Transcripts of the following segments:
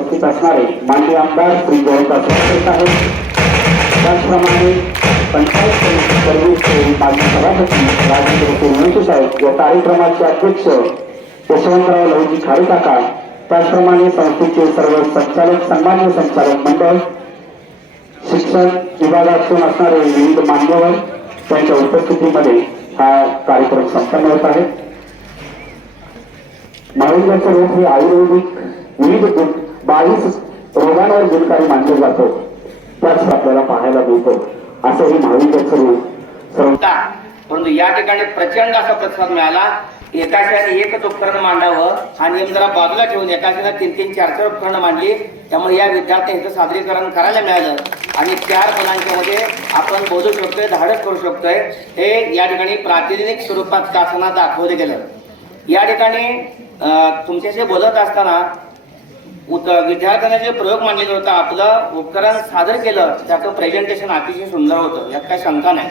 उपस्थित असणारे माननीय आमदार श्री जयंत साहेब आहेत त्याचप्रमाणे पंचायत समिती सर्व्हिसचे माजी सभापती राजेंद्र सोनवंशी साहेब या कार्यक्रमाचे अध्यक्ष यशवंतराव लवजी खारुकाका त्याचप्रमाणे संस्थेचे सर्व संचालक सन्मान्य संचालक मंडळ शिक्षण विभागातून असणारे विविध मान्यवर त्यांच्या उपस्थितीमध्ये हा कार्यक्रम संपन्न होत आहे. महाविद्यालयाचं रोग हे आयुर्वेदिक विविध बावीस रोगांवर गुणकारी मानलं जातो त्याच आपल्याला पाहायला मिळतो. असंही रूप परंतु या ठिकाणी प्रचंड असा प्रतिसाद मिळाला. एकाशाने एकच उपकरण मांडावं हा नियम जरा बाजूला ठेवून एकाशाने तीन तीन चार चार उपकरणं मांडली. त्यामुळे या विद्यार्थ्यांचं सादरीकरण करायला मिळालं. आणि चार मुलांच्या मध्ये आपण बोलू शकतोय धाडस करू शकतोय. हे या ठिकाणी प्रातिनिधिक स्वरूपात शासनात दाखवलं गेलं. या ठिकाणी तुमच्याशी बोलत असताना उत- विद्यार्थ्यांना जे प्रयोग मांडलेला होता. आपलं उपकरण सादर केलं त्याचं प्रेझेंटेशन अतिशय सुंदर होतं. यात काही शंका नाही.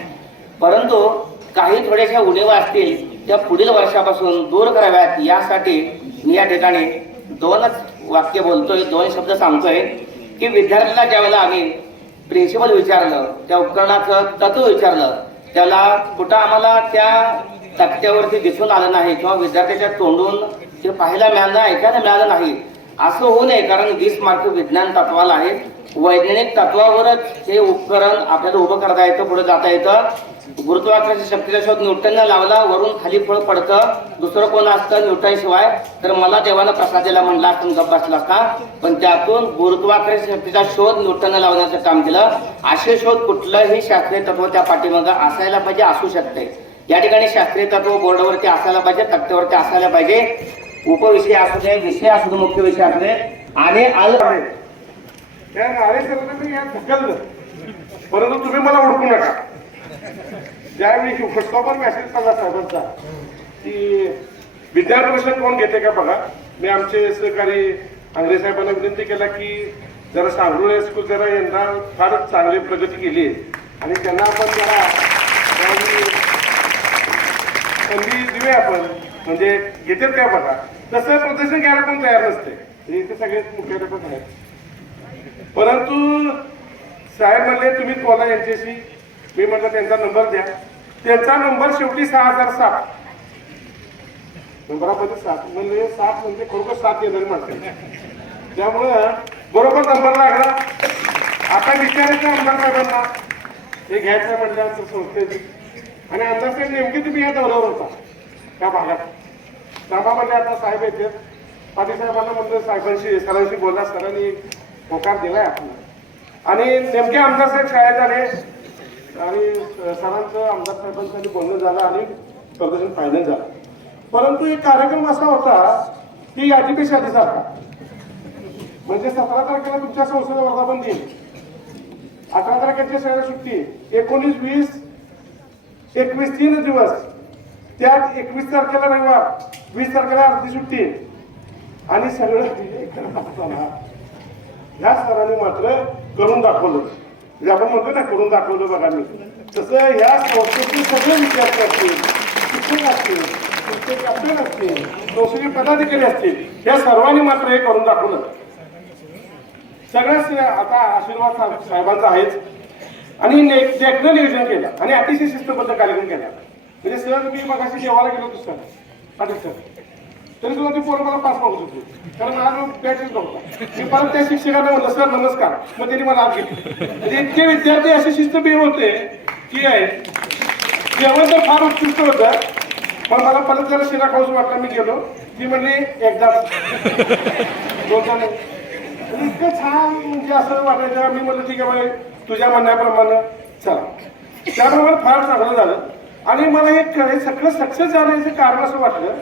परंतु काही थोड्याशा उणीवा असतील त्या पुढील वर्षापासून दूर कराव्यात. यासाठी मी या ठिकाणी दोनच वाक्य बोलतोय दोन शब्द सांगतोय. की विद्यार्थ्यांना ज्यावेळेला आम्ही प्रिन्सिपल विचारलं त्या उपकरणाचं तत्व विचारलं त्याला कुठं आम्हाला त्या तक्त्यावरती दिसून आलं नाही किंवा विद्यार्थ्याच्या तोंडून ते पाहायला मिळालं ऐकायला मिळालं नाही असं होऊ नये कारण वीस मार्क विज्ञान तत्वाला आहे वैज्ञानिक तत्वावरच हे उपकरण आपल्याला उभं करता येतं पुढे जाता येतं. गुरुत्वाकर्षण शक्तीचा शोध न्यूटनला लावला वरून खाली फळ पडतं. दुसरं कोण असतं? न्यूटन शिवाय. तर मला देवानं प्रसाद दिला म्हणला असता गप्प बसला असता पण त्यातून गुरुत्वाकर्षण शक्तीचा शोध न्यूटननं लावण्याचं काम केलं. असे शोध कुठलंही शास्त्रीय तत्व त्या पाठीमागं असायला पाहिजे असू शकते. या ठिकाणी शास्त्रीय तत्व बोर्डवरती असायला पाहिजे तक्त्यावरती असायला पाहिजे. उपविषय असू दे विषय असू दे मुख्य विषय असू दे आणि आल त्या या ढकललं परंतु तुम्ही मला ओळखू नका. ज्यावेळी व्हॉट्सअपवर मेसेज चालला साहेबांचा की विद्यार्थी परिषद कोण घेते का बघा? मी आमचे सहकारी आंग्रे साहेबांना विनंती केला की जरा सांगरुळे स्कूल जरा यंदा फारच चांगली प्रगती केली आहे. आणि त्यांना आपण जरा संधी देऊया आपण म्हणजे घेतात काय बघा? तसं प्रदर्शन घ्यायला पण तयार नसते. हे इथे सगळे मुख्याध्यापक आहेत. परंतु साहेब म्हणले तुम्ही बोला यांच्याशी? मी म्हटलं त्यांचा नंबर द्या. त्यांचा नंबर शेवटी सहा हजार सात. नंबरामध्ये सात. म्हणजे सात म्हणजे खरोखर सात येणार म्हणते. त्यामुळं बरोबर नंबर लागला. आता विचारायचं आमदार साहेबांना. हे घ्यायचं म्हटल्यानंतर संस्थेची आणि आमदार साहेब नेमके तुम्ही या दौऱ्यावर होता. त्या भागात. थांबा म्हणजे आता साहेब येते पाटील साहेबांना म्हणलं साहेबांशी सरांशी बोला सरांनी होकार दिलाय आपल्याला आणि नेमके आमदार साहेब शाळेत झाले आणि सरांचं आमदार साहेबांसाठी बोलणं झालं आणि प्रदर्शन फायनल झालं. परंतु एक कार्यक्रम असा होता की यादीपेक्षा आधीसारखा म्हणजे सतरा तारखेला तुमच्या संस्थेला वर्धापन दिन. अठरा तारखेच्या शाळेला सुट्टी. एकोणीस वीस एकवीस तीन दिवस. त्यात एकवीस तारखेला रविवार वीस तारखेला अर्धी सुट्टी. आणि सगळं असताना ह्या सरांनी मात्र करून दाखवलं. म्हणजे आपण म्हणतो ना करून दाखवलं बघा मी. तसं ह्या संस्थेचे सगळे विद्यार्थी असतील शिक्षक असतील तुमचे कॅप्टन असतील संस्थेचे पदाधिकारी असतील या सर्वांनी मात्र हे करून दाखवलं. सगळ्याच आता आशीर्वाद साहेबांचा आहेच. आणि देखणं नियोजन केलं. आणि अतिशय शिस्तबद्ध कार्यक्रम केला. म्हणजे सर मी मगाशी देवाला गेलो होतो सर. पाटील सर. तरी सुद्धा ती पोरं मला पास मागत होती. कारण आज बॅचच नव्हता. मी परत त्या शिक्षकांना म्हणलं सर नमस्कार. मग त्यांनी मला आत घेतली म्हणजे इतके विद्यार्थी असे शिस्तबीर होते की आहे. जेवण तर फार उत्कृष्ट होतं. पण मला परत जरा शिरा खाऊस वाटला मी गेलो. ती म्हणली एकदा. दोन इतकं छान म्हणजे असं वाटायचं. मी म्हणलं ठीक आहे बाई. तुझ्या म्हणण्याप्रमाणे चला. त्याप्रमाणे फार चांगलं झालं. आणि मला एक हे सगळं सक्सेस झाल्याचं कारण असं वाटलं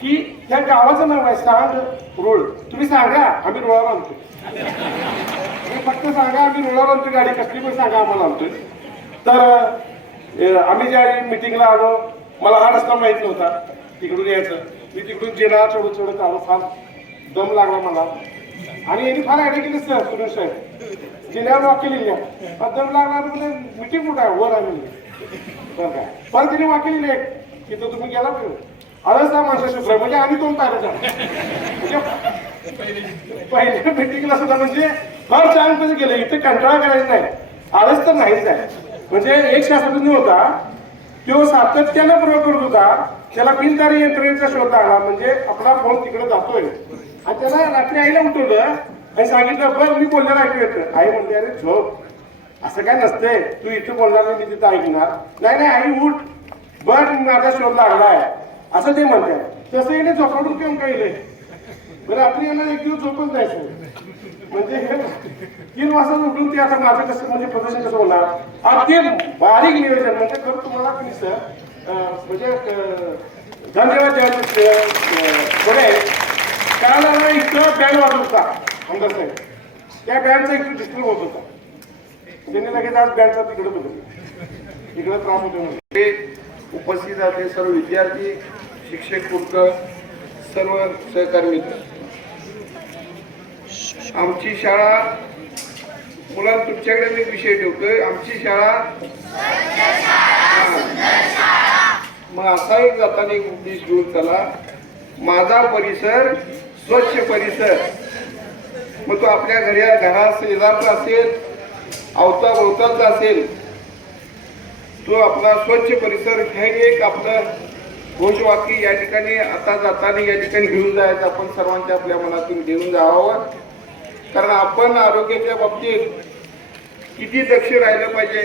की या गावाचं नाव आहे सांग रोड तुम्ही सांगा आम्ही रोळावर आणतो तुम्ही फक्त सांगा आम्ही रोळावर आणतो गाडी कसली पण सांगा आम्हाला आणतोय. तर आम्ही ज्या मिटिंगला आलो मला हा रस्ता माहीत नव्हता तिकडून यायचं. मी तिकडून जिना चढून चढत आलो फार दम लागला मला. आणि यांनी फार आयडिया केली सर सुरेश साहेब जिल्ह्यावर वाक्य लिहिल्या दम लागला म्हणजे मिटिंग कुठं आहे? वर आहे. पण तिने वाक्य लिहिले तिथं तुम्ही गेला अरे सा माणसा शुक्र म्हणजे आम्ही दोन पाहिलं म्हणजे पहिल्या मिटिंगला सुद्धा म्हणजे फार छानपणे गेलं. इथे कंटाळा करायचा नाही. आळस तर नाहीच आहे. म्हणजे एक शास्त्रज्ञ होता तो सातत्यानं प्रयोग करत होता. त्याला बिनकारी यंत्रणेचा शोध आला म्हणजे आपला फोन तिकडे जातोय. आणि त्याला रात्री आईला उठवलं आणि सांगितलं बघ मी बोललेलं ऐकू येतं. आई म्हणते अरे झोप. असं काय नसतंय तू इथं बोलणार मी तिथं ऐकणार. नाही नाही आई उठ. बर माझा शोध लागलाय. असं ते म्हणतात. तसं येणे झोपाडून केव्हा काही बरं रात्री यांना एक दिवस झोपच नाही म्हणजे हे तीन वाजता उठून ते आता माझं कसं म्हणजे प्रदर्शन कसं होणार? अगदी बारीक नियोजन. म्हणजे खरं तुम्हाला की सर म्हणजे धन्यवाद पुढे. बरे काल इथं बँड वाजत होता आमदार साहेब. त्या बँडचा इकडे डिस्टर्ब होत होता. त्यांनी लगेच आज बँडचा तिकडे बघितलं तिकडे त्रास होतो ते उपस्थित असले सर्व विद्यार्थी शिक्षक वर्ग सर्व सहकारी मित्र. आमची शाळा मुला तुमच्याकडे मी विषय ठेवतोय. आमची शाळा हा. मग असा एक जाताना एक उपदेश घेऊन चला. माझा परिसर स्वच्छ परिसर. मग तो आपल्या घरी घरा शेजारचा असेल अवताभोवताचा असेल तो आपला स्वच्छ परिसर हे एक आपलं घोषवाक्य या ठिकाणी आता जाताना या ठिकाणी घेऊन जायचं आपण सर्वांच्या आपल्या मनातून घेऊन जावं. कारण आपण आरोग्याच्या बाबतीत किती दक्ष राहिलं पाहिजे.